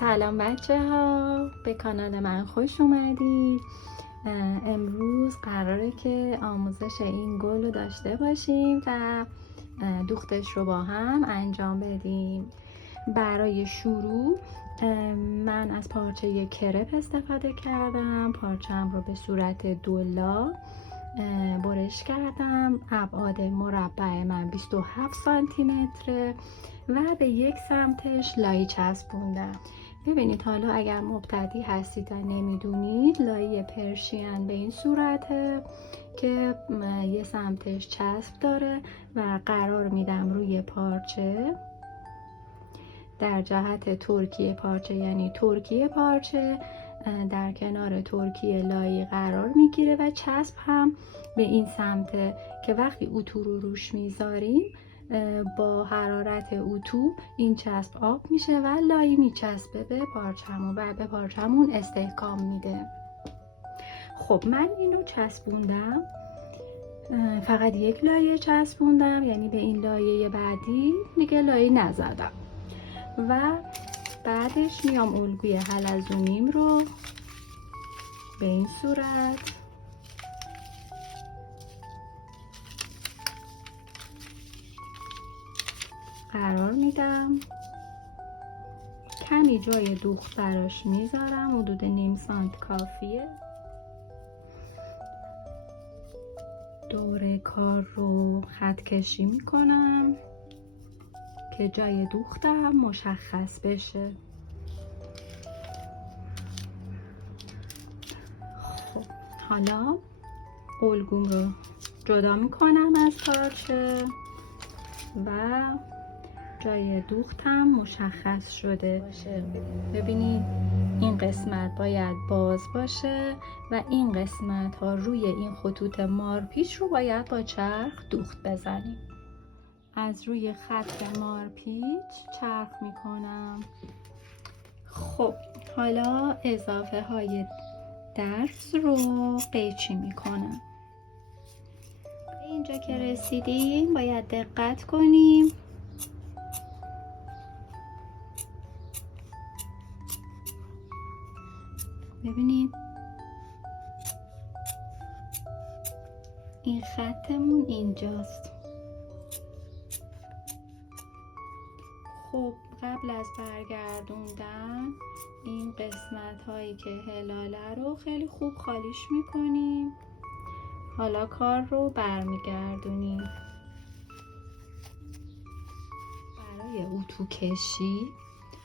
سلام بچه ها، به کانال من خوش اومدید. امروز قراره که آموزش این گل رو داشته باشیم و دوختش رو با هم انجام بدیم. برای شروع من از پارچه کرپ استفاده کردم. پارچم رو به صورت دولا برش کردم. ابعاد مربع من 27 سانتی متره و به یک سمتش لایی چسبوندم. ببینید حالا اگر مبتدی هستید و نمیدونید، لایی پرشین به این صورته که یه سمتش چسب داره و قرار میدم روی پارچه در جهت ترکیه پارچه، یعنی ترکیه پارچه در کنار ترکیه لایی قرار میگیره و چسب هم به این سمته که وقتی اتو رو روش میذاریم با حرارت اتو این چسب آب میشه و لایی میچسبه به پارچمون و به پارچمون استحکام میده. خب من اینو چسبوندم، فقط یک لایه چسبوندم، یعنی به این لایه بعدی دیگه لایه نزدم و بعدش میام الگوی حلزونیم رو به این صورت قرار میدم. کمی جای دوخت براش میذارم، حدود نیم سانت کافیه. دور کار رو خط کشی میکنم که جای دوختم مشخص بشه. خب حالا الگوم رو جدا میکنم از پارچه و جای دوختم مشخص شده باشه. ببینید این قسمت باید باز باشه و این قسمت ها روی این خطوط مارپیچ رو باید با چرخ دوخت بزنیم. از روی خط مارپیچ چرخ میکنم. خب حالا اضافه های درس رو قیچی میکنم. اینجا که رسیدیم باید دقت کنیم ببینید این خطمون اینجاست. خب قبل از برگردوندن این قسمت هایی که هلاله رو خیلی خوب خالیش میکنیم. حالا کار رو برمیگردونیم. برای اتو کشی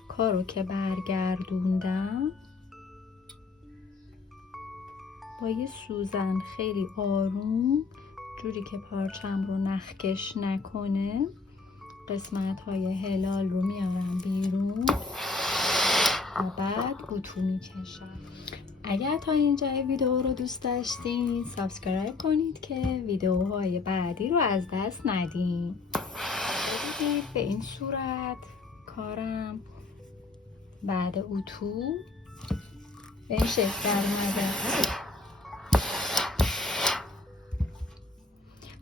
کار رو که برگردوندم با یه سوزن خیلی آروم، جوری که پارچم رو نخکش نکنه، قسمت های هلال رو میارم بیرون و بعد اتو میکشم. اگر تا اینجای ویدیو رو دوست داشتین سابسکرایب کنید که ویدیوهای بعدی رو از دست ندین. ببینید به این صورت کارم بعد اتو به این شکل در اومده.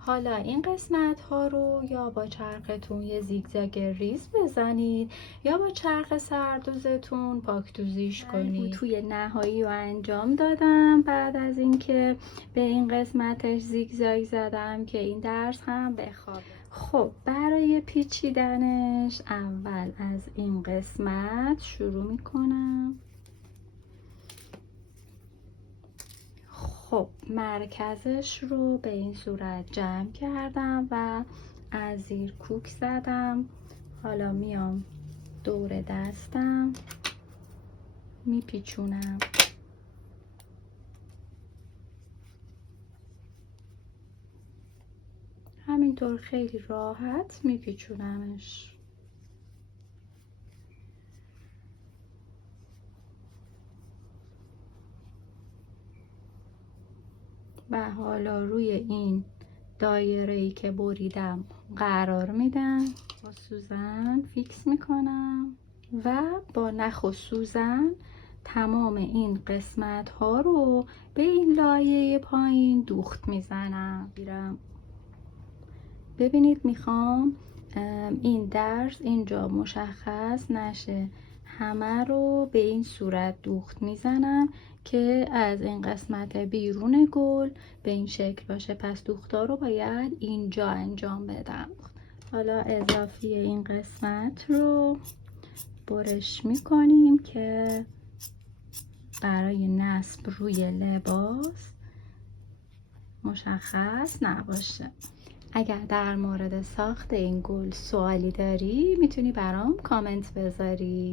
حالا این قسمت ها رو یا با چرختون یه زیگزاگ ریز بزنید یا با چرخ سردوزتون پاکدوزیش کنید. توی نهایی رو انجام دادم بعد از اینکه به این قسمتش زیگزاگ زدم که این درس هم بخوابه. خب برای پیچیدنش اول از این قسمت شروع میکنم. خب مرکزش رو به این صورت جمع کردم و از زیر کوک زدم. حالا میام دور دستم میپیچونم. همینطور خیلی راحت میپیچونمش. و حالا روی این دایره‌ای که بریدم قرار میدم، با سوزن فیکس میکنم و با نخ و سوزن تمام این قسمت ها رو به این لایه پایین دوخت میزنم. ببینید میخوام این درس اینجا مشخص نشه، همه رو به این صورت دوخت میزنم که از این قسمت بیرون گل به این شکل باشه. پس دوختا رو باید اینجا انجام بدم. حالا اضافی این قسمت رو برش میکنیم که برای نصب روی لباس مشخص نباشه. اگر در مورد ساخت این گل سوالی داری میتونی برام کامنت بذاری.